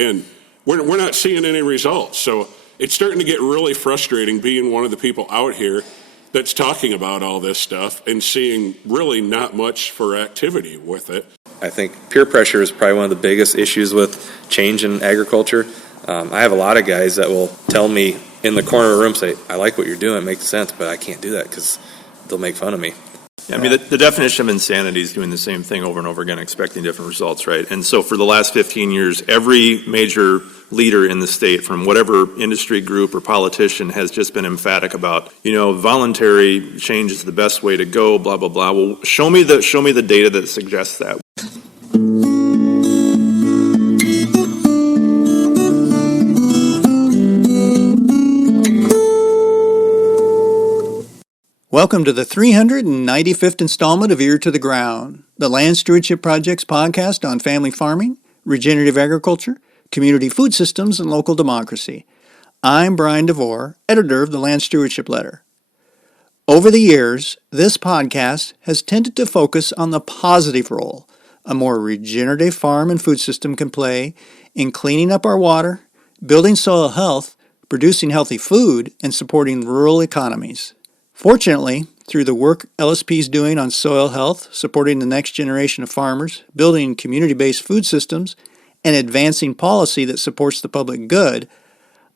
And we're not seeing any results. So it's starting to get really frustrating being one of the people out here that's talking about all this stuff and seeing really not much for activity with it. I think peer pressure is probably one of the biggest issues with change in agriculture. I have a lot of guys that will tell me in the corner of the room, say, I like what you're doing, it makes sense, but I can't do that because they'll make fun of me. I mean, the definition of insanity is doing the same thing over and over again, expecting different results, right? And so for the last 15 years, every major leader in the state, from whatever industry group or politician, has just been emphatic about, voluntary change is the best way to go, blah, blah, blah. Well, show me the data that suggests that. Welcome to the 395th installment of Ear to the Ground, the Land Stewardship Project's podcast on family farming, regenerative agriculture, community food systems, and local democracy. I'm Brian DeVore, editor of the Land Stewardship Letter. Over the years, this podcast has tended to focus on the positive role a more regenerative farm and food system can play in cleaning up our water, building soil health, producing healthy food, and supporting rural economies. Fortunately, through the work LSP is doing on soil health, supporting the next generation of farmers, building community-based food systems, and advancing policy that supports the public good,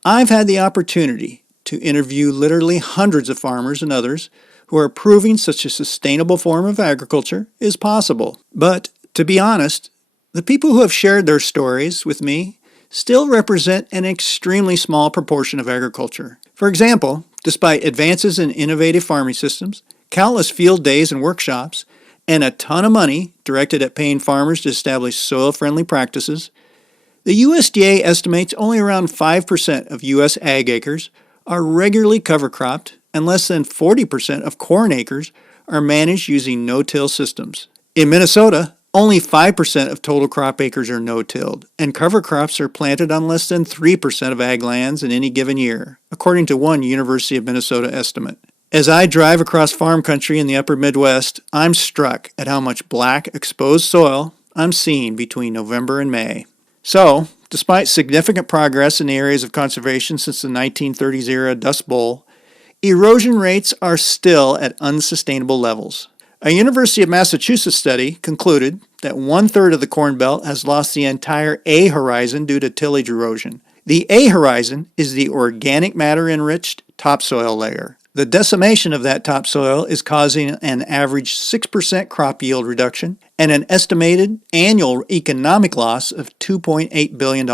I've had the opportunity to interview literally hundreds of farmers and others who are proving such a sustainable form of agriculture is possible. But, to be honest, the people who have shared their stories with me still represent an extremely small proportion of agriculture. For example, despite advances in innovative farming systems, countless field days and workshops, and a ton of money directed at paying farmers to establish soil-friendly practices, the USDA estimates only around 5% of U.S. ag acres are regularly cover-cropped, and less than 40% of corn acres are managed using no-till systems. In Minnesota, only 5% of total crop acres are no-tilled, and cover crops are planted on less than 3% of ag lands in any given year, according to one University of Minnesota estimate. As I drive across farm country in the upper Midwest, I'm struck at how much black, exposed soil I'm seeing between November and May. So, despite significant progress in the areas of conservation since the 1930s era Dust Bowl, erosion rates are still at unsustainable levels. A University of Massachusetts study concluded that 1/3 of the Corn Belt has lost the entire A horizon due to tillage erosion. The A horizon is the organic matter-enriched topsoil layer. The decimation of that topsoil is causing an average 6% crop yield reduction and an estimated annual economic loss of $2.8 billion.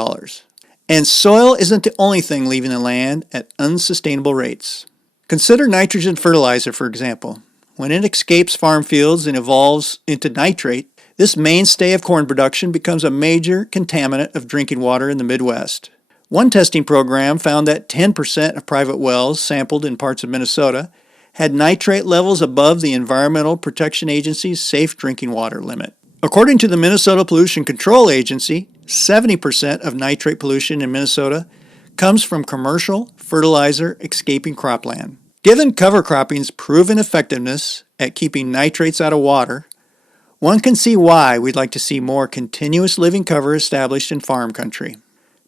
And soil isn't the only thing leaving the land at unsustainable rates. Consider nitrogen fertilizer, for example. When it escapes farm fields and evolves into nitrate, this mainstay of corn production becomes a major contaminant of drinking water in the Midwest. One testing program found that 10% of private wells sampled in parts of Minnesota had nitrate levels above the Environmental Protection Agency's safe drinking water limit. According to the Minnesota Pollution Control Agency, 70% of nitrate pollution in Minnesota comes from commercial fertilizer escaping cropland. Given cover cropping's proven effectiveness at keeping nitrates out of water, one can see why we'd like to see more continuous living cover established in farm country.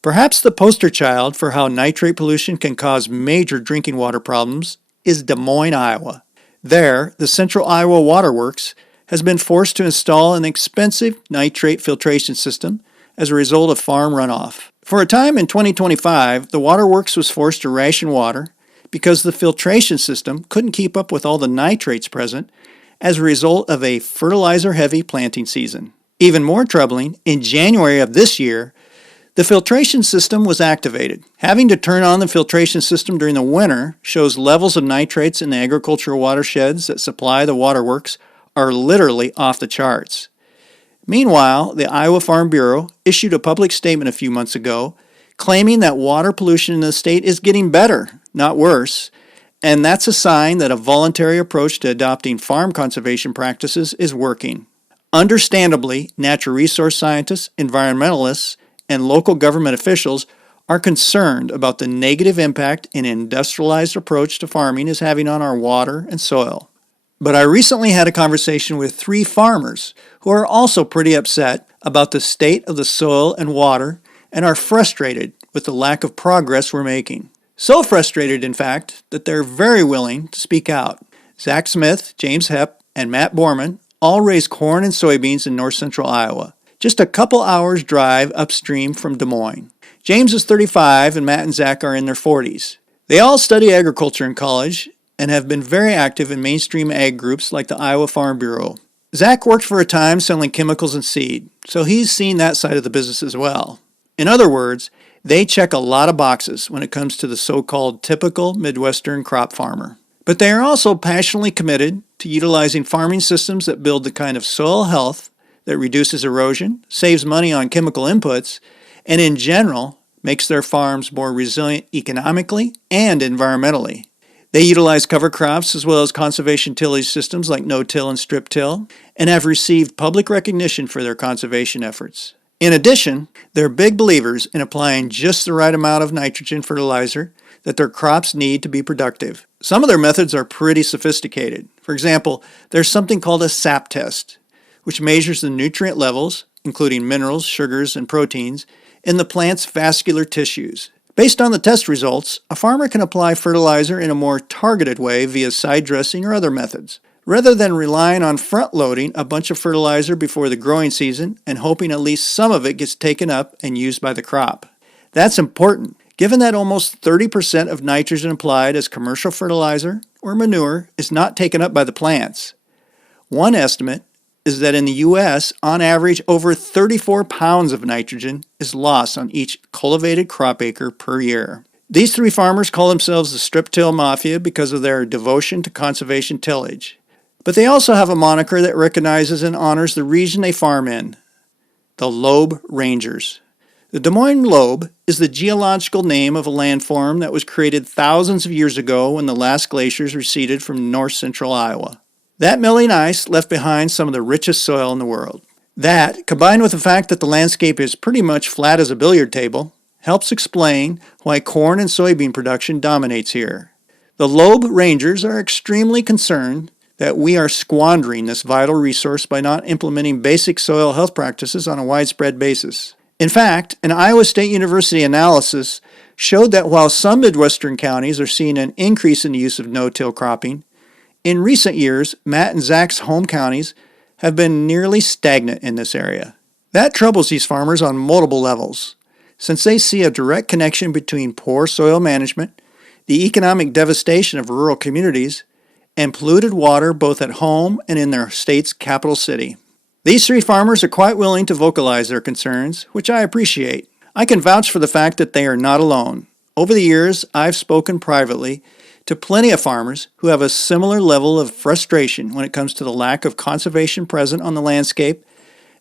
Perhaps the poster child for how nitrate pollution can cause major drinking water problems is Des Moines, Iowa. There, the Central Iowa Water Works has been forced to install an expensive nitrate filtration system as a result of farm runoff. For a time in 2025, the waterworks was forced to ration water because the filtration system couldn't keep up with all the nitrates present as a result of a fertilizer-heavy planting season. Even more troubling, in January of this year, the filtration system was activated. Having to turn on the filtration system during the winter shows levels of nitrates in the agricultural watersheds that supply the waterworks are literally off the charts. Meanwhile, the Iowa Farm Bureau issued a public statement a few months ago claiming that water pollution in the state is getting better, not worse, and that's a sign that a voluntary approach to adopting farm conservation practices is working. Understandably, natural resource scientists, environmentalists, and local government officials are concerned about the negative impact an industrialized approach to farming is having on our water and soil. But I recently had a conversation with 3 farmers who are also pretty upset about the state of the soil and water and are frustrated with the lack of progress we're making. So frustrated, in fact, that they're very willing to speak out. Zach Smith, James Hepp, and Matt Borman all raise corn and soybeans in north central Iowa, just a couple hours drive upstream from Des Moines. James is 35 and Matt and Zach are in their 40s. They all study agriculture in college and have been very active in mainstream ag groups like the Iowa Farm Bureau. Zach worked for a time selling chemicals and seed, so he's seen that side of the business as well. In other words, they check a lot of boxes when it comes to the so-called typical Midwestern crop farmer. But they are also passionately committed to utilizing farming systems that build the kind of soil health that reduces erosion, saves money on chemical inputs, and in general makes their farms more resilient economically and environmentally. They utilize cover crops as well as conservation tillage systems like no-till and strip-till, and have received public recognition for their conservation efforts. In addition, they're big believers in applying just the right amount of nitrogen fertilizer that their crops need to be productive. Some of their methods are pretty sophisticated. For example, there's something called a sap test, which measures the nutrient levels, including minerals, sugars, and proteins, in the plant's vascular tissues. Based on the test results, a farmer can apply fertilizer in a more targeted way via side dressing or other methods, rather than relying on front-loading a bunch of fertilizer before the growing season and hoping at least some of it gets taken up and used by the crop. That's important, given that almost 30% of nitrogen applied as commercial fertilizer or manure is not taken up by the plants. One estimate is that in the U.S., on average, over 34 pounds of nitrogen is lost on each cultivated crop acre per year. These three farmers call themselves the strip-till mafia because of their devotion to conservation tillage. But they also have a moniker that recognizes and honors the region they farm in, the Lobe Rangers. The Des Moines Lobe is the geological name of a landform that was created thousands of years ago when the last glaciers receded from north central Iowa. That melting ice left behind some of the richest soil in the world. That, combined with the fact that the landscape is pretty much flat as a billiard table, helps explain why corn and soybean production dominates here. The Lobe Rangers are extremely concerned that we are squandering this vital resource by not implementing basic soil health practices on a widespread basis. In fact, an Iowa State University analysis showed that while some Midwestern counties are seeing an increase in the use of no-till cropping, in recent years, Matt and Zach's home counties have been nearly stagnant in this area. That troubles these farmers on multiple levels, since they see a direct connection between poor soil management, the economic devastation of rural communities, and polluted water both at home and in their state's capital city. These three farmers are quite willing to vocalize their concerns, which I appreciate. I can vouch for the fact that they are not alone. Over the years, I've spoken privately to plenty of farmers who have a similar level of frustration when it comes to the lack of conservation present on the landscape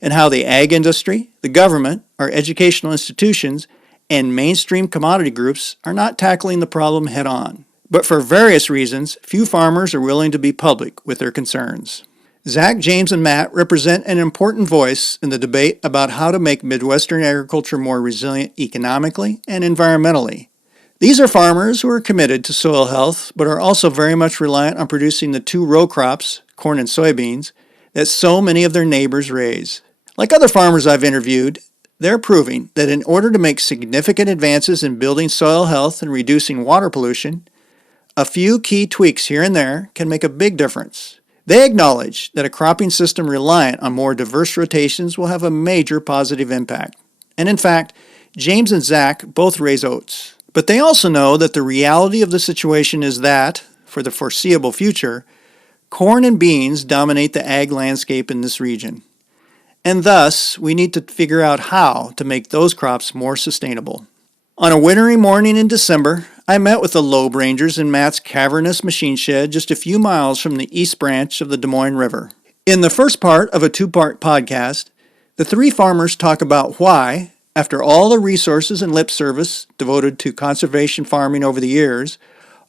and how the ag industry, the government, our educational institutions, and mainstream commodity groups are not tackling the problem head on. But for various reasons, few farmers are willing to be public with their concerns. Zach, James, and Matt represent an important voice in the debate about how to make Midwestern agriculture more resilient economically and environmentally. These are farmers who are committed to soil health, but are also very much reliant on producing the two row crops, corn and soybeans, that so many of their neighbors raise. Like other farmers I've interviewed, they're proving that in order to make significant advances in building soil health and reducing water pollution, a few key tweaks here and there can make a big difference. They acknowledge that a cropping system reliant on more diverse rotations will have a major positive impact. And in fact, James and Zach both raise oats. But they also know that the reality of the situation is that, for the foreseeable future, corn and beans dominate the ag landscape in this region. And thus, we need to figure out how to make those crops more sustainable. On a wintry morning in December, I met with the Lobe Rangers in Matt's cavernous machine shed just a few miles from the East Branch of the Des Moines River. In the first part of a two-part podcast, the three farmers talk about why, after all the resources and lip service devoted to conservation farming over the years,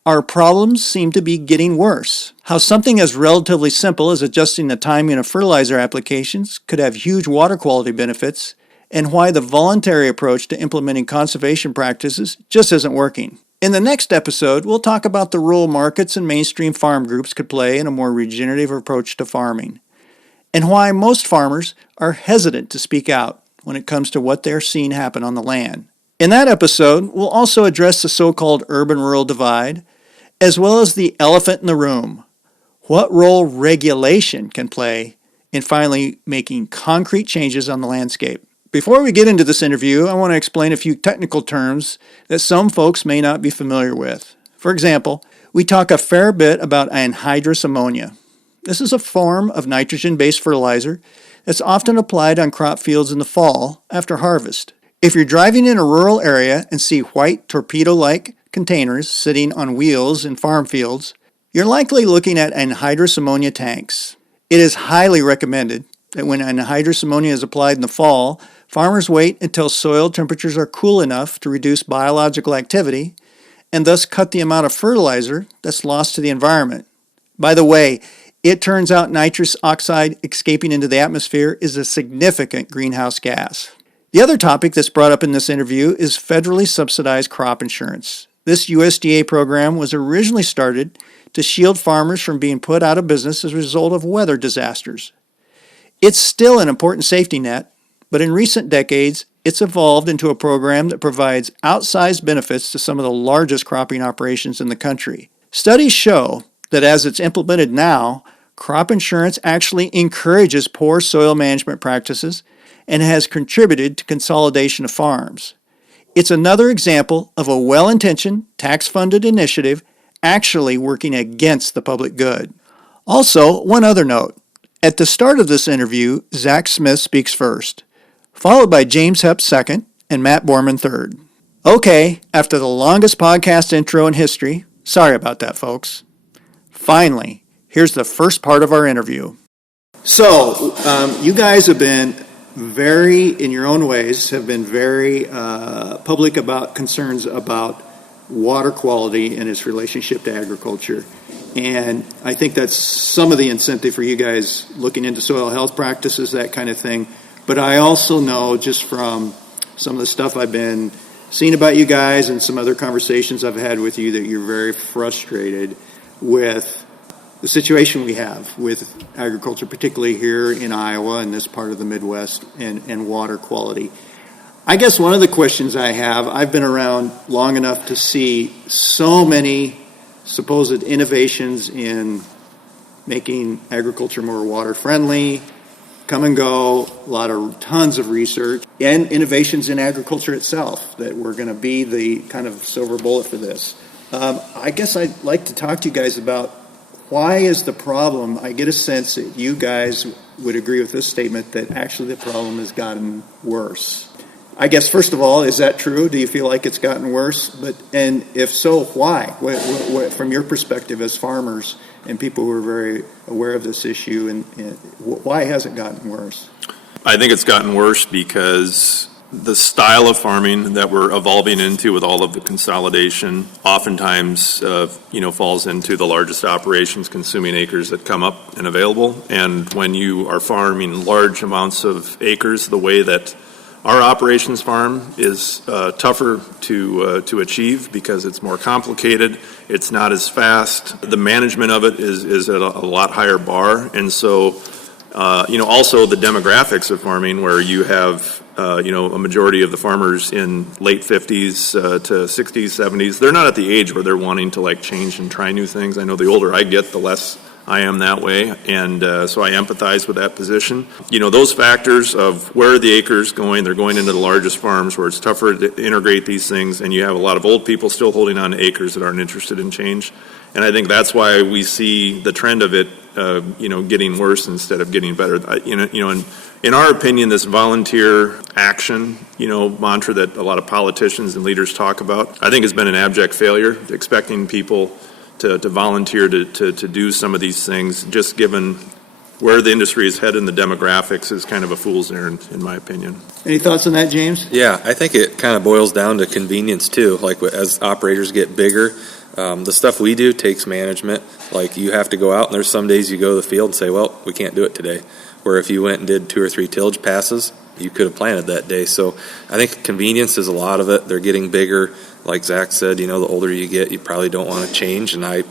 our problems seem to be getting worse. How something as relatively simple as adjusting the timing of fertilizer applications could have huge water quality benefits, and why the voluntary approach to implementing conservation practices just isn't working. In the next episode, we'll talk about the role markets and mainstream farm groups could play in a more regenerative approach to farming, and why most farmers are hesitant to speak out when it comes to what they're seeing happen on the land. In that episode, we'll also address the so-called urban-rural divide, as well as the elephant in the room, what role regulation can play in finally making concrete changes on the landscape. Before we get into this interview, I want to explain a few technical terms that some folks may not be familiar with. For example, we talk a fair bit about anhydrous ammonia. This is a form of nitrogen-based fertilizer that's often applied on crop fields in the fall after harvest. If you're driving in a rural area and see white torpedo-like containers sitting on wheels in farm fields, you're likely looking at anhydrous ammonia tanks. It is highly recommended that when anhydrous ammonia is applied in the fall, farmers wait until soil temperatures are cool enough to reduce biological activity and thus cut the amount of fertilizer that's lost to the environment. By the way, it turns out nitrous oxide escaping into the atmosphere is a significant greenhouse gas. The other topic that's brought up in this interview is federally subsidized crop insurance. This USDA program was originally started to shield farmers from being put out of business as a result of weather disasters. It's still an important safety net, but in recent decades, it's evolved into a program that provides outsized benefits to some of the largest cropping operations in the country. Studies show that as it's implemented now, crop insurance actually encourages poor soil management practices and has contributed to consolidation of farms. It's another example of a well-intentioned, tax-funded initiative actually working against the public good. Also, one other note. At the start of this interview, Zach Smith speaks first, followed by James Hepp second and Matt Borman third. Okay, after the longest podcast intro in history, sorry about that, folks. Finally, here's the first part of our interview. So, you guys have been very, in your own ways, have been very public about concerns about water quality and its relationship to agriculture. And I think that's some of the incentive for you guys looking into soil health practices, that kind of thing. But I also know just from some of the stuff I've been seeing about you guys and some other conversations I've had with you that you're very frustrated with the situation we have with agriculture, particularly here in Iowa and this part of the Midwest, and water quality. I guess one of the questions I have, I've been around long enough to see so many supposed innovations in making agriculture more water friendly, come and go, tons of research, and innovations in agriculture itself that were going to be the kind of silver bullet for this. I guess I'd like to talk to you guys about why is the problem. I get a sense that you guys would agree with this statement that actually the problem has gotten worse. I guess, first of all, is that true? Do you feel like it's gotten worse? And if so, why? What, from your perspective as farmers and people who are very aware of this issue, and why has it gotten worse? I think it's gotten worse because the style of farming that we're evolving into with all of the consolidation oftentimes falls into the largest operations consuming acres that come up and available. And when you are farming large amounts of acres, the way that our operations farm is tougher to achieve because it's more complicated. It's not as fast. The management of it is at a lot higher bar. And so, also the demographics of farming where you have, a majority of the farmers in late 50s to 60s, 70s, they're not at the age where they're wanting to change and try new things. I know the older I get, the less I am that way, and so I empathize with that position. Those factors of where are the acres going, they're going into the largest farms where it's tougher to integrate these things, and you have a lot of old people still holding on to acres that aren't interested in change. And I think that's why we see the trend of it, getting worse instead of getting better. In our opinion, this volunteer action, mantra that a lot of politicians and leaders talk about, I think has been an abject failure, expecting people to volunteer to do some of these things, just given where the industry is headed and the demographics is kind of a fool's errand, in my opinion. Any thoughts on that, James? Yeah, I think it kind of boils down to convenience too. Like as operators get bigger, the stuff we do takes management. Like you have to go out, and there's some days you go to the field and say, well, we can't do it today. Where if you went and did 2 or 3 tillage passes, you could have planted that day. So I think convenience is a lot of it. They're getting bigger. Like Zach said, the older you get, you probably don't want to change. And I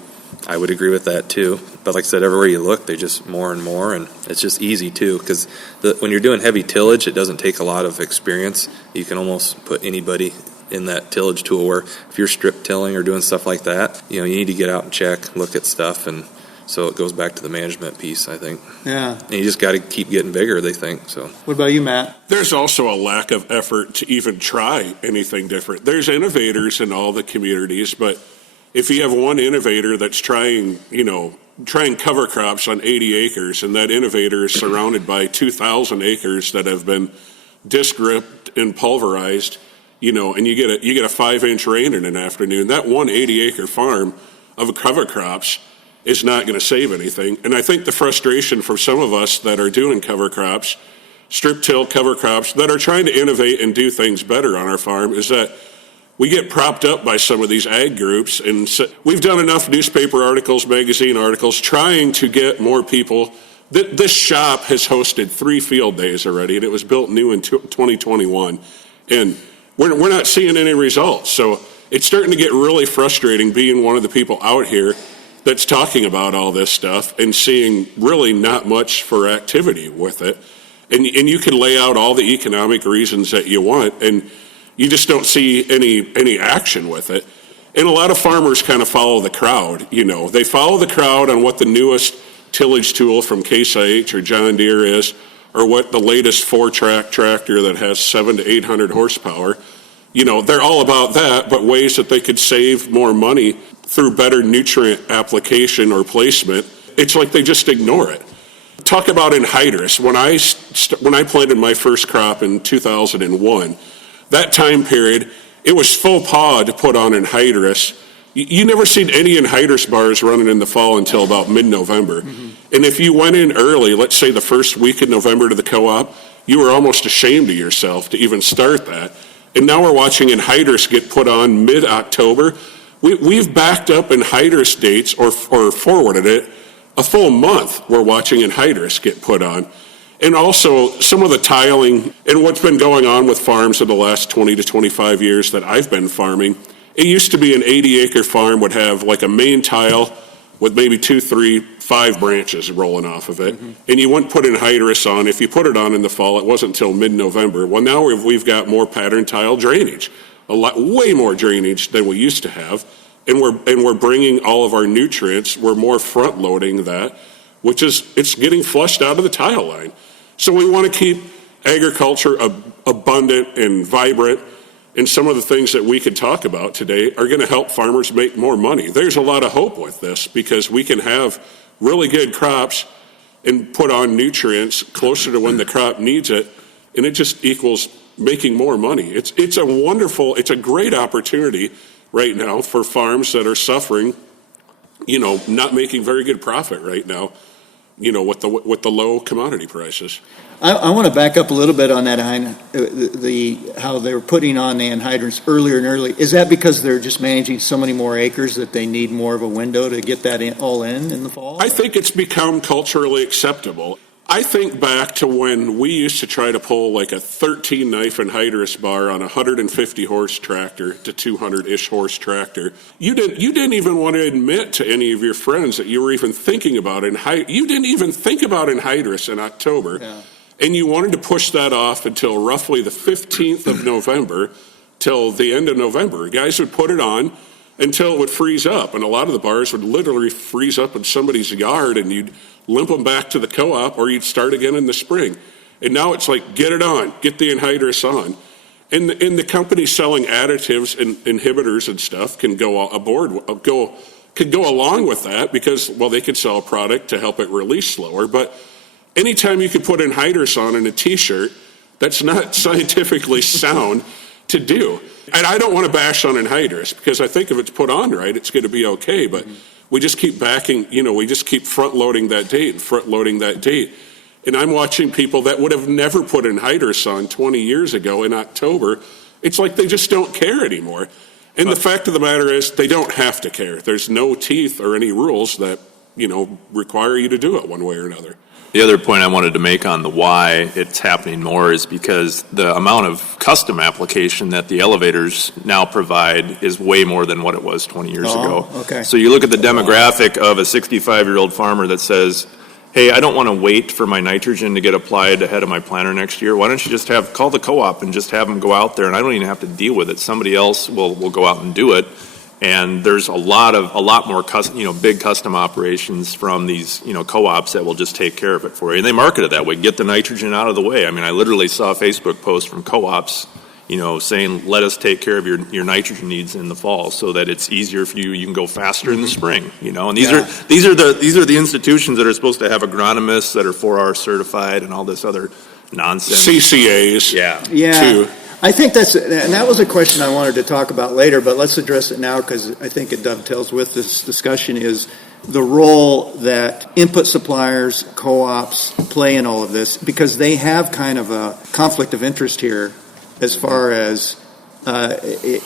I would agree with that too. But like I said, everywhere you look, they just more and more, and it's just easy too. Because when you're doing heavy tillage, it doesn't take a lot of experience. You can almost put anybody in that tillage tool. Where if you're strip tilling or doing stuff like that, you need to get out and check, look at stuff, and so it goes back to the management piece, I think. Yeah. And you just got to keep getting bigger, they think. So. What about you, Matt? There's also a lack of effort to even try anything different. There's innovators in all the communities, but if you have one innovator that's trying cover crops on 80 acres, and that innovator is surrounded by 2,000 acres that have been disc ripped and pulverized, and you get a 5-inch rain in an afternoon, that one 80-acre farm of cover crops is not going to save anything. And I think the frustration for some of us that are doing cover crops, strip till cover crops, that are trying to innovate and do things better on our farm is that we get propped up by some of these ag groups. And so we've done enough newspaper articles, magazine articles, trying to get more people. This shop has hosted 3 field days already, and it was built new in 2021. And we're not seeing any results. So it's starting to get really frustrating being one of the people out here that's talking about all this stuff and seeing really not much for activity with it. And you can lay out all the economic reasons that you want, and you just don't see any action with it. And a lot of farmers kind of follow the crowd. They follow the crowd on what the newest tillage tool from Case IH or John Deere is, or what the latest 4-track tractor that has 700 to 800 horsepower. They're all about that, but ways that they could save more money through better nutrient application or placement. It's like they just ignore it. Talk about anhydrous. When I planted my first crop in 2001, that time period, it was faux pas to put on anhydrous. You never seen any anhydrous bars running in the fall until about mid-November. Mm-hmm. And if you went in early, let's say the first week in November to the co-op, you were almost ashamed of yourself to even start that. And now we're watching anhydrous get put on mid-October. We've backed up anhydrous dates or forwarded it a full month. We're watching anhydrous get put on. And also some of the tiling and what's been going on with farms in the last 20 to 25 years that I've been farming. It used to be an 80-acre farm would have like a main tile with maybe 2, 3, 5 branches rolling off of it. Mm-hmm. And you wouldn't put anhydrous on. If you put it on in the fall, it wasn't until mid-November. Well, now we've got more pattern tile drainage, way more drainage than we used to have. And we're bringing all of our nutrients. We're more front-loading that, which is it's getting flushed out of the tile line. So we want to keep agriculture abundant and vibrant, and some of the things that we could talk about today are going to help farmers make more money. There's a lot of hope with this because we can have really good crops and put on nutrients closer to when the crop needs it, and it just equals making more money. It's a great opportunity right now for farms that are suffering, not making very good profit right now. With the low commodity prices. I want to back up a little bit on that, how they're putting on the anhydrous earlier and earlier. Is that because they're just managing so many more acres that they need more of a window to get that all in the fall? I think it's become culturally acceptable. I think back to when we used to try to pull like a 13-knife anhydrous bar on a 150-horse tractor to 200-ish horse tractor. You didn't even want to admit to any of your friends that you were even thinking about you didn't even think about anhydrous in October. Yeah. And you wanted to push that off until roughly the 15th of November, till the end of November. Guys would put it on until it would freeze up. And a lot of the bars would literally freeze up in somebody's yard, and you'd limp them back to the co-op, or you'd start again in the spring. And now it's like, get it on, get the anhydrous on. And the companies selling additives and inhibitors and stuff can go along with that because, well, they could sell a product to help it release slower. But anytime you could put anhydrous on in a t-shirt, that's not scientifically sound to do. And I don't want to bash on anhydrous because I think if it's put on right, it's going to be okay. But we just keep we just keep front-loading that date. And I'm watching people that would have never put anhydrous on 20 years ago in October. It's like they just don't care anymore. And the fact of the matter is they don't have to care. There's no teeth or any rules that, require you to do it one way or another. The other point I wanted to make on the why it's happening more is because the amount of custom application that the elevators now provide is way more than what it was 20 years ago. Okay. So you look at the demographic of a 65-year-old farmer that says, hey, I don't want to wait for my nitrogen to get applied ahead of my planter next year. Why don't you just call the co-op and just have them go out there, and I don't even have to deal with it. Somebody else will go out and do it. And there's a lot more big custom operations from these, co-ops that will just take care of it for you. And they market it that way, get the nitrogen out of the way. I mean, I literally saw a Facebook post from co-ops, saying, let us take care of your nitrogen needs in the fall so that it's easier for you. You can go faster in the spring, And these are the institutions that are supposed to have agronomists that are 4R certified and all this other nonsense. CCAs. Yeah. Too. I think and that was a question I wanted to talk about later, but let's address it now because I think it dovetails with this discussion, is the role that input suppliers, co-ops play in all of this, because they have kind of a conflict of interest here as far as,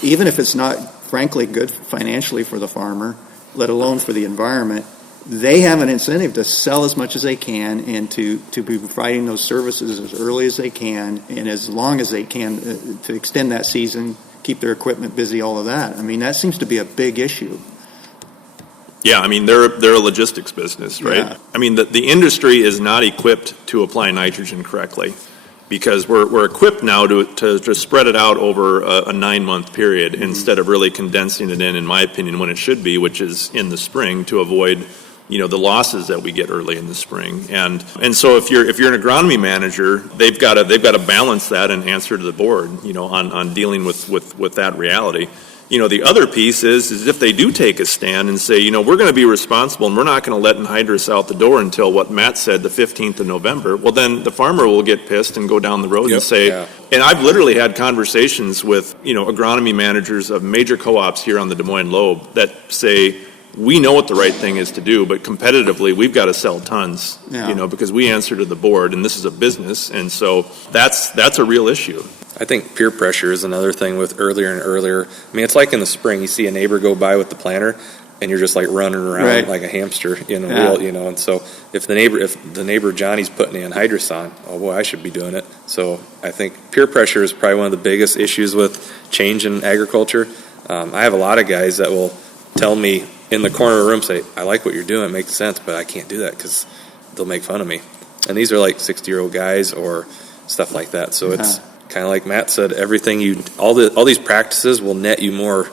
even if it's not frankly good financially for the farmer, let alone for the environment, they have an incentive to sell as much as they can and to be providing those services as early as they can and as long as they can to extend that season, keep their equipment busy, all of that. I mean, that seems to be a big issue. Yeah, I mean, they're a logistics business, right? Yeah. I mean, the industry is not equipped to apply nitrogen correctly because we're equipped now to spread it out over a 9-month period instead of really condensing it in my opinion, when it should be, which is in the spring, to avoid the losses that we get early in the spring. And so if you're an agronomy manager, they've got to balance that and answer to the board, on dealing with that reality. The other piece is if they do take a stand and say, we're going to be responsible and we're not going to let anhydrous out the door until what Matt said, the 15th of November, well, then the farmer will get pissed and go down the road and say, and I've literally had conversations with, agronomy managers of major co-ops here on the Des Moines Lobe that say, we know what the right thing is to do, but competitively, we've got to sell tons, because we answer to the board, and this is a business, and so that's a real issue. I think peer pressure is another thing with earlier and earlier. I mean, it's like in the spring, you see a neighbor go by with the planter, and you're just like running around like a hamster in a wheel, and so if the neighbor Johnny's putting the anhydrous on, oh boy, I should be doing it. So I think peer pressure is probably one of the biggest issues with change in agriculture. I have a lot of guys that will tell me in the corner of the room, say, I like what you're doing, it makes sense, but I can't do that because they'll make fun of me. And these are like 60-year-old guys or stuff like that. So it's kind of like Matt said, all these practices will net you more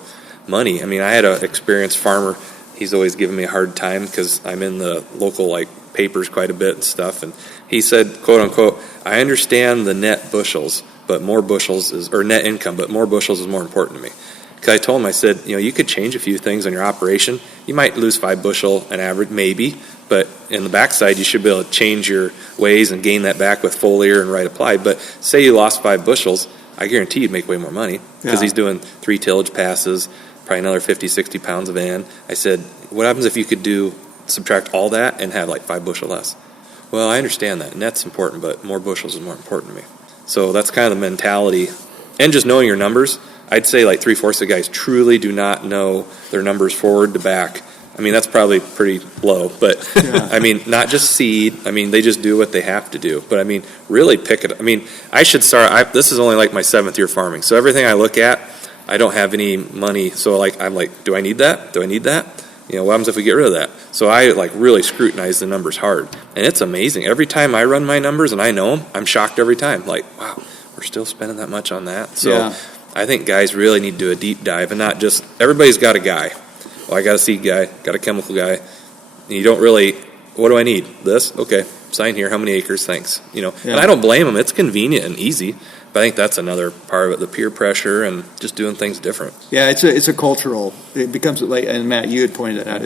money. I mean, I had an experienced farmer. He's always giving me a hard time because I'm in the local papers quite a bit and stuff. And he said, quote unquote, I understand the net bushels, but more bushels or net income, but more bushels is more important to me. Because I told him, I said, you could change a few things on your operation. You might lose 5 bushel an average, maybe, but in the backside, you should be able to change your ways and gain that back with foliar and right applied. But say you lost 5 bushels, I guarantee you'd make way more money because he's doing 3 tillage passes, probably another 50, 60 pounds of N. I said, what happens if you could subtract all that and have 5 bushel less? Well, I understand that, and that's important, but more bushels is more important to me. So that's kind of the mentality. And just knowing your numbers. I'd say 3/4 of guys truly do not know their numbers forward to back. I mean, that's probably pretty low, but I mean, not just seed. I mean, they just do what they have to do. But I mean, really pick it. I mean, I should start. This is only my 7th year farming, so everything I look at, I don't have any money. So I'm like, do I need that? Do I need that? What happens if we get rid of that? So I really scrutinize the numbers hard, and it's amazing. Every time I run my numbers and I know them, I'm shocked every time. Wow, we're still spending that much on that. So. I think guys really need to do a deep dive and not just, everybody's got a guy. Well, I got a seed guy, got a chemical guy. And you don't really, what do I need? This? Okay, sign here. How many acres? Thanks. And I don't blame them. It's convenient and easy. But I think that's another part of it, the peer pressure and just doing things different. Yeah, it's a cultural, it becomes, and Matt, you had pointed it out,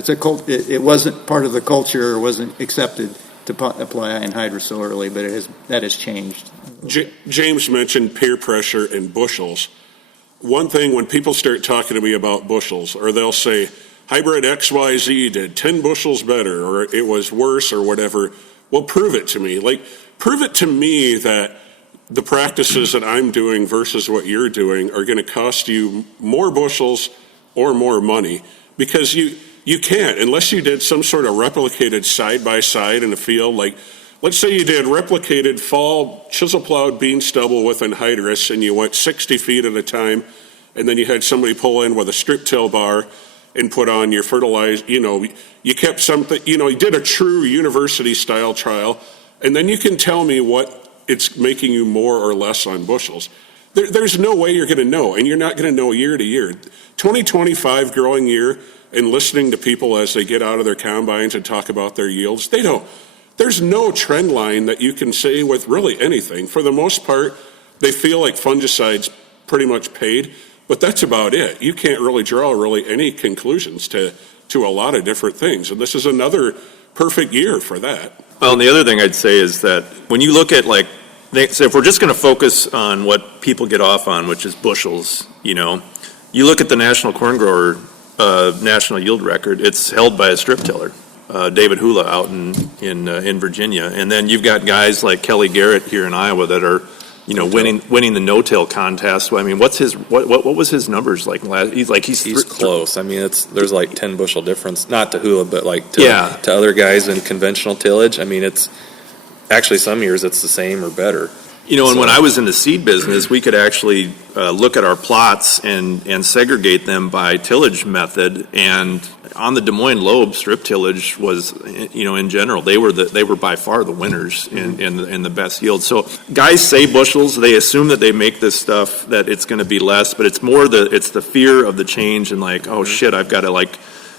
it wasn't part of the culture or wasn't accepted to apply anhydrous so early, but that has changed. James mentioned peer pressure and bushels. One thing, when people start talking to me about bushels, or they'll say, hybrid XYZ did 10 bushels better, or it was worse, or whatever, well, prove it to me. Prove it to me that the practices that I'm doing versus what you're doing are going to cost you more bushels or more money, because you can't, unless you did some sort of replicated side-by-side in a field, like let's say you did replicated fall chisel plowed bean stubble with anhydrous, and you went 60 feet at a time, and then you had somebody pull in with a strip till bar and put on your fertilized, you kept something, you did a true university style trial, and then you can tell me what it's making you more or less on bushels. There's no way you're going to know, and you're not going to know year to year. 2025 growing year, and listening to people as they get out of their combines and talk about their yields, there's no trend line that you can say with really anything. For the most part, they feel like fungicides pretty much paid, but that's about it. You can't really draw really any conclusions to a lot of different things, and this is another perfect year for that. Well, and the other thing I'd say is that when you look at so if we're just going to focus on what people get off on, which is bushels, you look at the National Corn Grower national yield record, it's held by a strip tiller, David Hula out in Virginia. And then you've got guys like Kelly Garrett here in Iowa that are, winning the no-till contest. I mean, what was his numbers like last? He's close. I mean, there's like 10 bushel difference, not to Hula, but to other guys in conventional tillage. I mean, it's actually some years it's the same or better. And when I was in the seed business, we could actually look at our plots and segregate them by tillage method. And on the Des Moines Lobe, strip tillage was, in general, they were by far the winners in the best yield. So guys say bushels, they assume that they make this stuff that it's going to be less, but it's more it's the fear of the change and oh shit, I've got to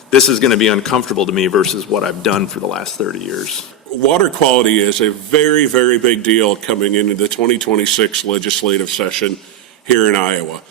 this is going to be uncomfortable to me versus what I've done for the last 30 years. Water quality is a very, very big deal coming into the 2026 legislative session here in Iowa.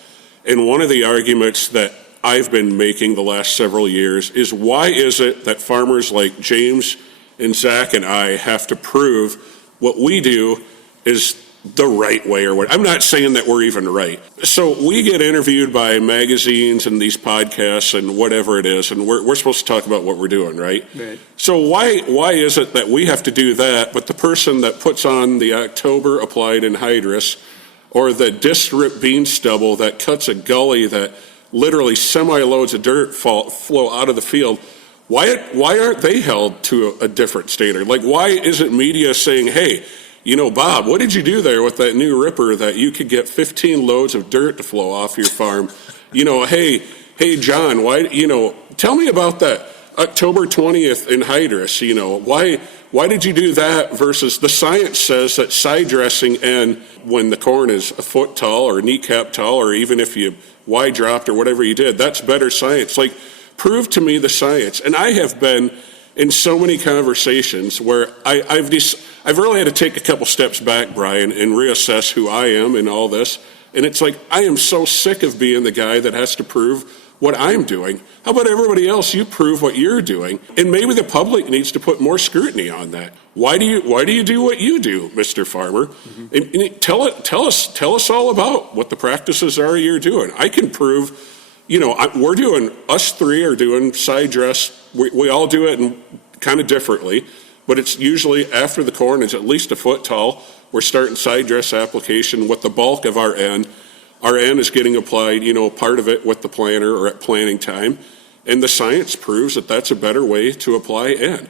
And one of the arguments that I've been making the last several years is, why is it that farmers like James and Zach and I have to prove what we do is the right way or what? I'm not saying that we're even right. So we get interviewed by magazines and these podcasts and whatever it is, and we're supposed to talk about what we're doing, right? Right. So why is it that we have to do that, but the person that puts on the October applied anhydrous or the disc-rip bean stubble that cuts a gully that literally semi-loads of dirt flow out of the field, why aren't they held to a different standard? Why isn't media saying, hey, Bob, what did you do there with that new ripper that you could get 15 loads of dirt to flow off your farm? Hey, John, tell me about that October 20th anhydrous. Why did you do that versus the science says that side dressing and when the corn is a foot tall or kneecap tall, or even if you wide dropped or whatever you did, that's better science. Prove to me the science. And I have been in so many conversations where I've really had to take a couple steps back, Brian, and reassess who I am in all this. And it's I am so sick of being the guy that has to prove what I'm doing. How about everybody else? You prove what you're doing. And maybe the public needs to put more scrutiny on that. Why do you do what you do, Mr. Farmer? Mm-hmm. And tell us all about what the practices are you're doing. I can prove. Us three are doing side dress. We all do it kind of differently, but it's usually after the corn is at least a foot tall. We're starting side dress application with the bulk of our N. Our N is getting applied, part of it with the planter or at planting time. And the science proves that that's a better way to apply N.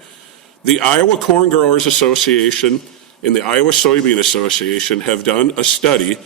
The Iowa Corn Growers Association and the Iowa Soybean Association have done a study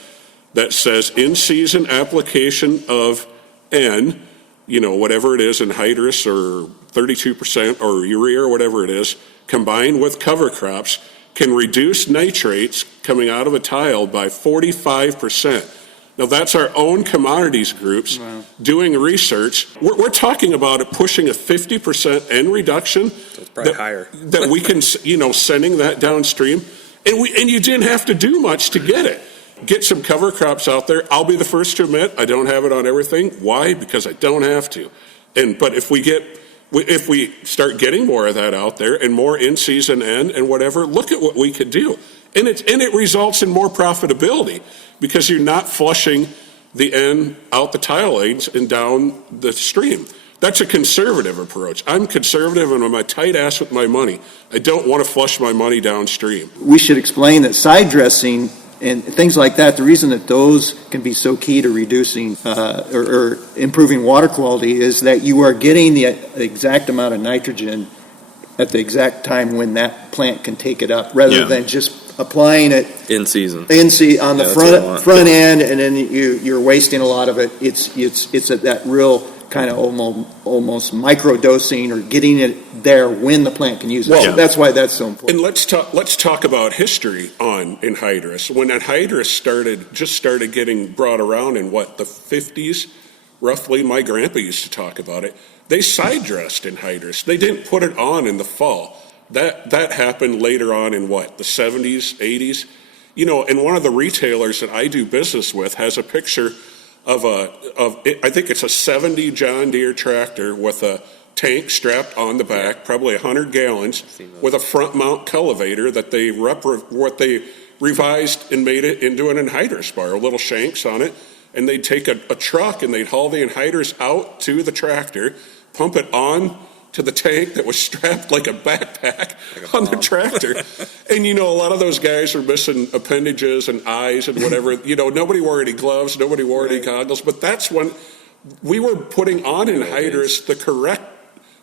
that says in-season application of N, whatever it is, anhydrous or 32% or urea or whatever it is, combined with cover crops, can reduce nitrates coming out of a tile by 45%. Now, that's our own commodities groups doing research. We're talking about it pushing a 50% N reduction. So it's probably higher. That we can, sending that downstream. And you didn't have to do much to get it. Get some cover crops out there. I'll be the first to admit I don't have it on everything. Why? Because I don't have to. But if we start getting more of that out there and more in-season N and whatever, look at what we could do. And it results in more profitability because you're not flushing the N out the tile lanes and down the stream. That's a conservative approach. I'm conservative and I'm a tight ass with my money. I don't want to flush my money downstream. We should explain that side dressing and things like that, the reason that those can be so key to reducing or improving water quality is that you are getting the exact amount of nitrogen at the exact time when that plant can take it up, rather Yeah. than just applying it In season. on the Yeah, that's what I want. front end, and then you're wasting a lot of it. It's at that real kind of almost micro dosing, or getting it there when the plant can use it. Well, So that's why that's so important. And let's talk about history on anhydrous. When anhydrous started getting brought around in the 50s, roughly. My grandpa used to talk about it. They side dressed anhydrous. They didn't put it on in the fall. That happened later on in the 70s, 80s. And one of the retailers that I do business with has a picture of I think it's a 70 John Deere tractor with a tank strapped on the back, probably 100 gallons, with a front mount cultivator that they revised and made it into an anhydrous bar, little shanks on it, and they'd take a truck and they'd haul the anhydrous out to the tractor, pump it on to the tank that was strapped like a backpack on the tractor. And a lot of those guys are missing appendages and eyes and whatever. Nobody wore any gloves, nobody wore any goggles, but that's when we were putting on anhydrous the correct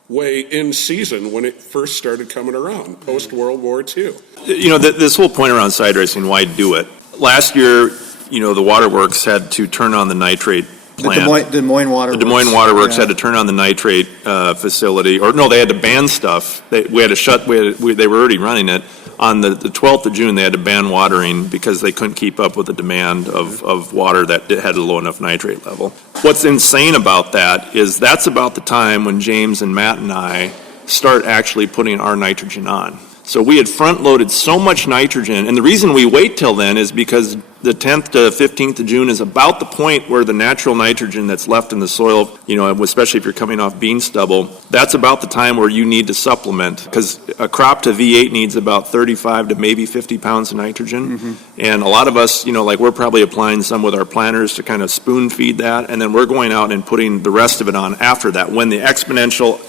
way in season when it first started coming around, post World War II. This whole point around side dressing, why do it? Last year, the waterworks had to turn on the nitrate plant. The Des Moines Waterworks. The Des Moines Waterworks had to turn on the nitrate facility, or no, they had to ban stuff. We had to shut. They were already running it. On the 12th of June, they had to ban watering because they couldn't keep up with the demand of water that had a low enough nitrate level. What's insane about that is that's about the time when James and Matt and I start actually putting our nitrogen on. So we had front-loaded so much nitrogen, and the reason we wait till then is because the 10th to 15th of June is about the point where the natural nitrogen that's left in the soil, especially if you're coming off bean stubble, that's about the time where you need to supplement, because a crop to V8 needs about 35 to maybe 50 pounds of nitrogen. Mm-hmm. And a lot of us, we're probably applying some with our planters to kind of spoon feed that, and then we're going out and putting the rest of it on after that. When the exponential,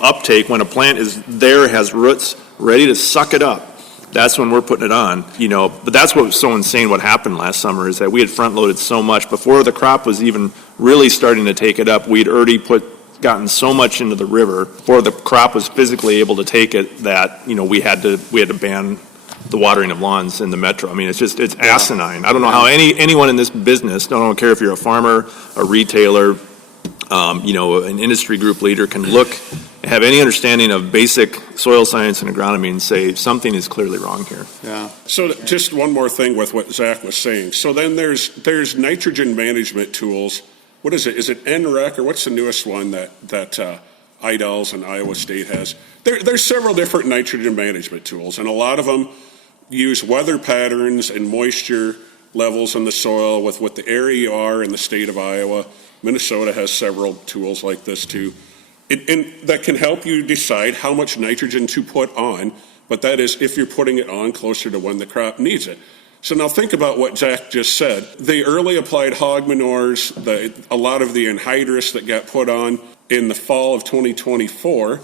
uptake, when a plant is there, has roots, ready to suck it up, that's when we're putting it on, But that's what was so insane what happened last summer is that we had front-loaded so much. Before the crop was even really starting to take it up, we'd already gotten so much into the river before the crop was physically able to take it that, we had to ban the watering of lawns in the metro. I mean, it's asinine. I don't know how anyone in this business, I don't care if you're a farmer, a retailer, an industry group leader, can have any understanding of basic soil science and agronomy and say something is clearly wrong here. Yeah. So just one more thing with what Zach was saying. So then there's nitrogen management tools. What is it? Is it NREC, or what's the newest one that IDALS and Iowa State has? There's several different nitrogen management tools, and a lot of them use weather patterns and moisture levels in the soil with what the area you are in the state of Iowa. Minnesota has several tools like this too. And that can help you decide how much nitrogen to put on, but that is if you're putting it on closer to when the crop needs it. So now think about what Zach just said. They early applied hog manures, a lot of the anhydrous that got put on in the fall of 2024.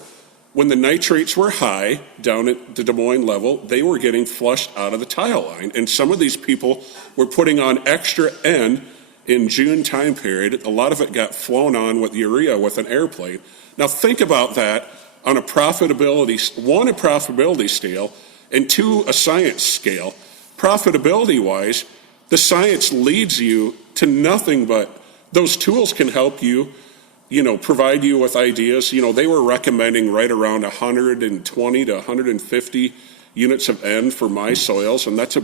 When the nitrates were high down at the Des Moines level, they were getting flushed out of the tile line. And some of these people were putting on extra N in June time period. A lot of it got flown on with urea with an airplane. Now think about that on a profitability scale, and two, a science scale. Profitability-wise, the science leads you to nothing but those tools can help you, provide you with ideas. They were recommending right around 120 to 150 units of N for my soils, and that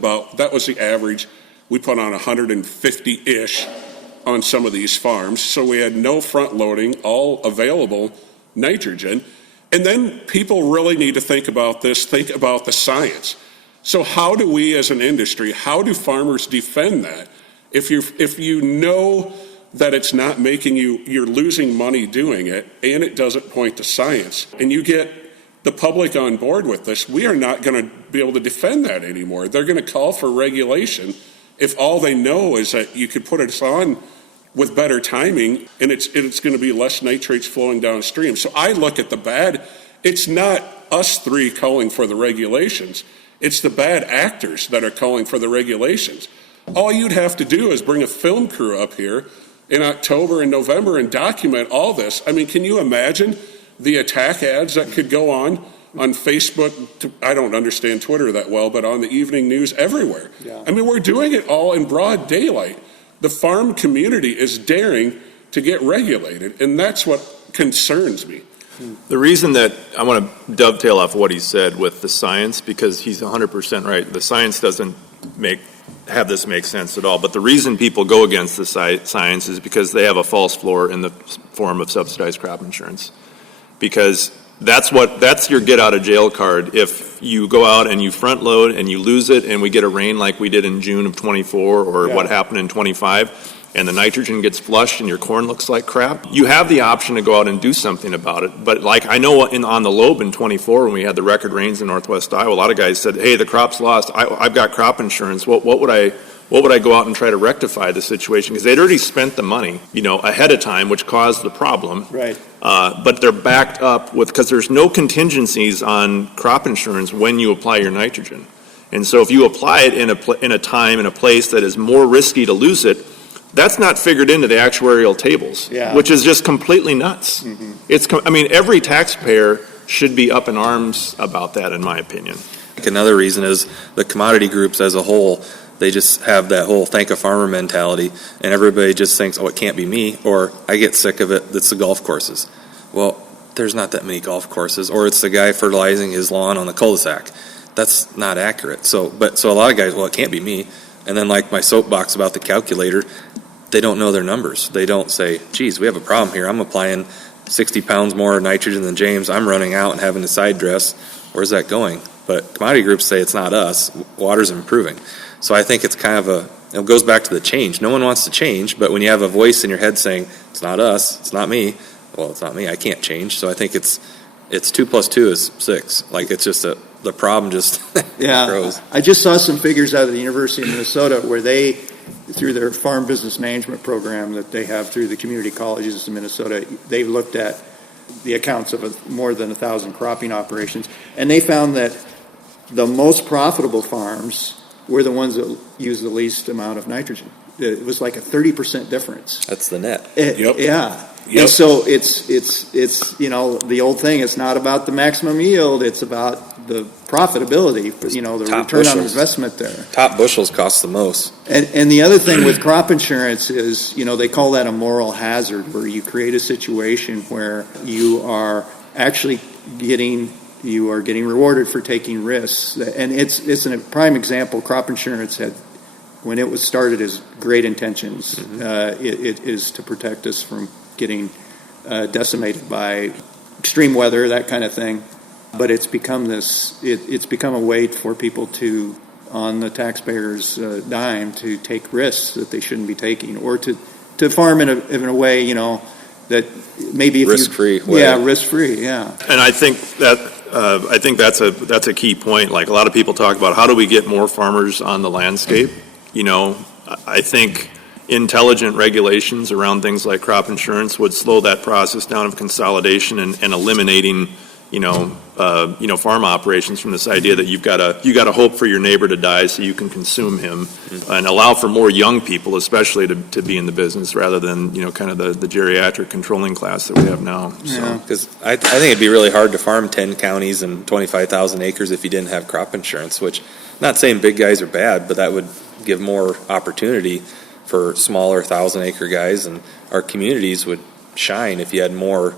was the average. We put on 150-ish on some of these farms, so we had no front loading, all available nitrogen. And then people really need to think about the science. So how do we as an industry, how do farmers defend that? If you know that it's not making you're losing money doing it, and it doesn't point to science, and you get the public on board with this, we are not going to be able to defend that anymore. They're going to call for regulation if all they know is that you could put it on with better timing, and it's going to be less nitrates flowing downstream. So I look at the bad. It's not us three calling for the regulations. It's the bad actors that are calling for the regulations. All you'd have to do is bring a film crew up here in October and November and document all this. I mean, can you imagine the attack ads that could go on on Facebook. I don't understand Twitter that well, but on the evening news everywhere. Yeah. I mean, we're doing it all in broad daylight. The farm community is daring to get regulated, and that's what concerns me. The reason that I want to dovetail off what he said with the science, because he's 100% right. The science doesn't have this make sense at all. But the reason people go against the science is because they have a false floor in the form of subsidized crop insurance. Because that's your get out of jail card. If you go out and you front load and you lose it and we get a rain like we did in June of 24 or what happened in 25, and the nitrogen gets flushed and your corn looks like crap, you have the option to go out and do something about it. But like I know on the Lobe in 24, when we had the record rains in northwest Iowa, a lot of guys said, hey, the crop's lost. I've got crop insurance. What would I go out and try to rectify the situation? Because they'd already spent the money, ahead of time, which caused the problem. Right. But they're backed up because there's no contingencies on crop insurance when you apply your nitrogen. And so if you apply it in a time and a place that is more risky to lose it, that's not figured into the actuarial tables, which is just completely nuts. Mm-hmm. Every taxpayer should be up in arms about that, in my opinion. Another reason is the commodity groups as a whole, they just have that whole thank a farmer mentality, and everybody just thinks, oh, it can't be me, or I get sick of it, it's the golf courses. Well, there's not that many golf courses, or it's the guy fertilizing his lawn on the cul-de-sac. That's not accurate. So a lot of guys, well, it can't be me. And then like my soapbox about the calculator, they don't know their numbers. They don't say, geez, we have a problem here. I'm applying 60 pounds more nitrogen than James. I'm running out and having to side dress. Where's that going? But commodity groups say it's not us. Water's improving. So I think it's kind of it goes back to the change. No one wants to change, but when you have a voice in your head saying, it's not us, it's not me, well, it's not me, I can't change. So I think it's 2 + 2 is 6. Like it's just the problem just grows. I just saw some figures out of the University of Minnesota where they, through their farm business management program that they have through the community colleges in Minnesota, they've looked at the accounts of more than 1,000 cropping operations, and they found that the most profitable farms were the ones that use the least amount of nitrogen. It was like a 30% difference. That's the net. Yep. Yeah. Yep. And so it's the old thing, it's not about the maximum yield, it's about the profitability, the Top return on bushels. investment there. Top bushels cost the most. And the other thing with crop insurance is, they call that a moral hazard, where you create a situation where you are actually getting rewarded for taking risks. And it's a prime example. Crop insurance when it was started, as great intentions. Mm-hmm. It is to protect us from getting decimated by extreme weather, that kind of thing. But it's become it's become a way for people to, on the taxpayer's dime, to take risks that they shouldn't be taking, or to farm in a way, that maybe risk-free. Risk-free. Yeah. And I think that's a key point. Like a lot of people talk about, how do we get more farmers on the landscape? I think intelligent regulations around things like crop insurance would slow that process down of consolidation and eliminating, farm operations from this idea that you got to hope for your neighbor to die so you can consume him, and allow for more young people, especially to be in the business rather than kind of the geriatric controlling class that we have now. So because I think it'd be really hard to farm 10 counties and 25,000 acres if you didn't have crop insurance. Which, not saying big guys are bad, but that would give more opportunity for smaller 1,000-acre guys, and our communities would shine if you had more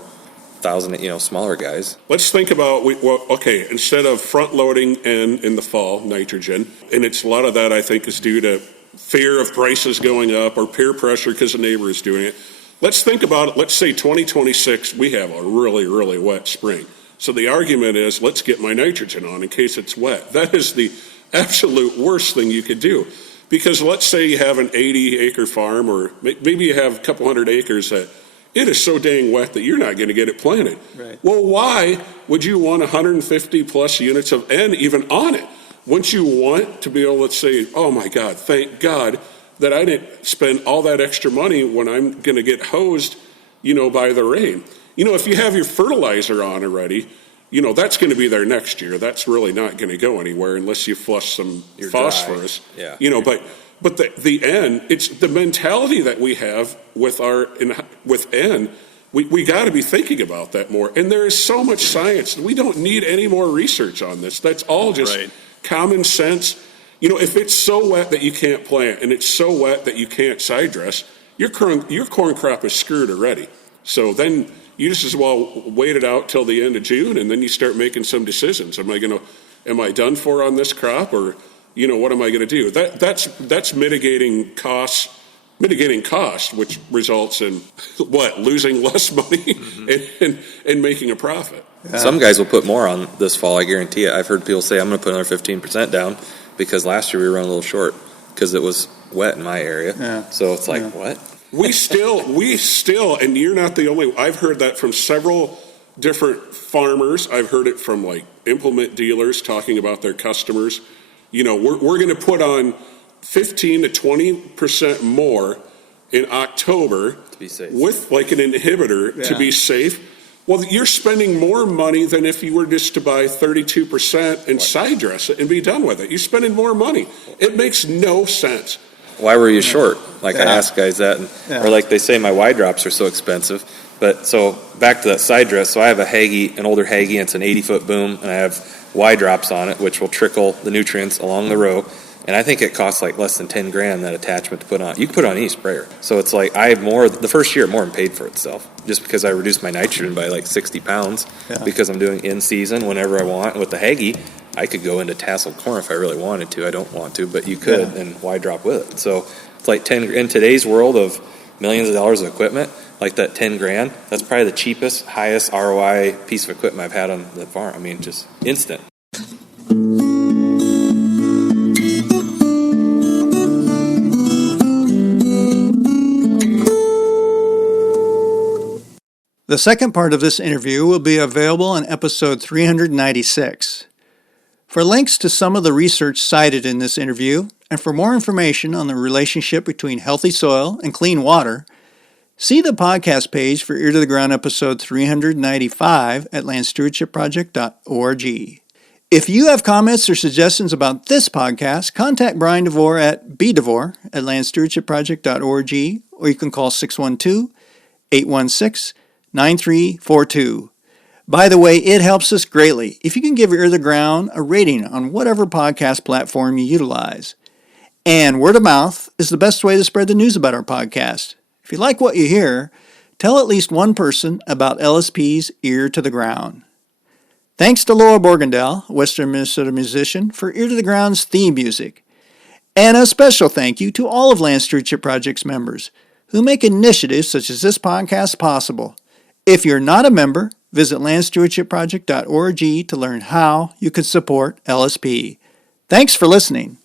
1,000, smaller guys. Let's think about, instead of front-loading in the fall, nitrogen, and it's a lot of that I think is due to fear of prices going up or peer pressure because a neighbor is doing it. Let's think about it. Let's say 2026, we have a really, really wet spring. So the argument is, let's get my nitrogen on in case it's wet. That is the absolute worst thing you could do. Because let's say you have an 80-acre farm, or maybe you have a couple hundred acres that it is so dang wet that you're not going to get it planted. Right. Well, why would you want 150 plus units of N even on it? Wouldn't you want to be able to say, oh my God, thank God that I didn't spend all that extra money when I'm going to get hosed, by the rain. If you have your fertilizer on already, that's going to be there next year. That's really not going to go anywhere unless you flush some phosphorus. Yeah. But the N, it's the mentality that we have with N We got to be thinking about that more. And there is so much science. We don't need any more research on this. That's all just Right. common sense. You know, if it's so wet that you can't plant and it's so wet that you can't side dress, your corn crop is screwed already. So then you just as well wait it out till the end of June, and then you start making some decisions. Am I done for on this crop, or, you know, what am I going to do? That's mitigating costs, which results in what? Losing less money and making a profit. Some guys will put more on this fall, I guarantee it. I've heard people say, I'm going to put another 15% down because last year we were running a little short because it was wet in my area. Yeah. So it's like, what? We still, and you're not the only, I've heard that from several different farmers. I've heard it from like implement dealers talking about their customers. You know, we're going to put on 15 to 20% more in October To be safe. with like an inhibitor to be safe. Well, you're spending more money than if you were just to buy 32% and side dress it and be done with it. You're spending more money. It makes no sense. Why were you short? Like I Yeah. ask guys that, and, Yeah. or like they say my wide drops are so expensive. But so back to that side dress. So I have an older Hagee, and it's an 80-foot boom, and I have wide drops on it, which will trickle the nutrients along the row. And I think it costs like less than 10 grand, that attachment to put on. You can put on any sprayer. So it's like I have more, the first year, more than paid for itself. Just because I reduced my nitrogen by like 60 pounds because I'm doing in season whenever I want. And with the Hagee, I could go into tasseled corn if I really wanted to. I don't want to, but you could, and wide drop with it. So it's like 10, in today's world of millions of dollars of equipment, like that 10 grand, that's probably the cheapest, highest ROI piece of equipment I've had on the farm. I mean, just instant. The second part of this interview will be available in episode 396. For links to some of the research cited in this interview, and for more information on the relationship between healthy soil and clean water, see the podcast page for Ear to the Ground episode 395 at landstewardshipproject.org. If you have comments or suggestions about this podcast, contact Brian DeVore at bdevore@landstewardshipproject.org, or you can call 612-816-9342. By the way, it helps us greatly if you can give Ear to the Ground a rating on whatever podcast platform you utilize. And word of mouth is the best way to spread the news about our podcast. If you like what you hear, tell at least one person about LSP's Ear to the Ground. Thanks to Lobe Borgendale, a Western Minnesota musician, for Ear to the Ground's theme music. And a special thank you to all of Land Stewardship Project's members who make initiatives such as this podcast possible. If you're not a member, visit landstewardshipproject.org to learn how you can support LSP. Thanks for listening.